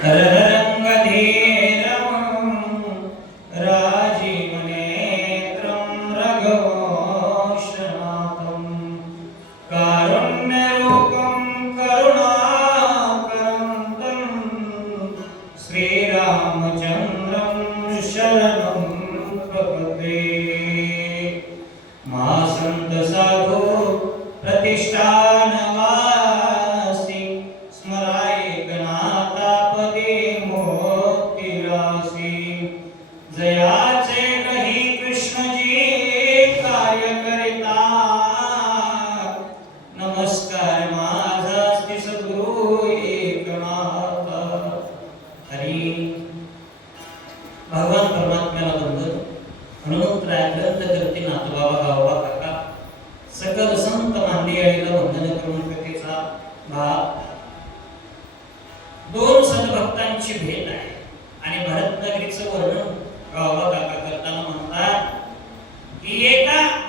Hello. दोन संतभक्तांची भेट आहे. आणि भरतनगरीचं वर्णन रावबा काका करताना म्हणतात की एका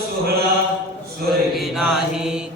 सुहळा स्वर्गी नाही।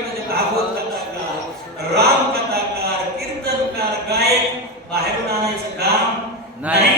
म्हणजे भागवत कथाकार राम कथाकार कीर्तनकार गायक बाहेरून आणायचं काम नाही.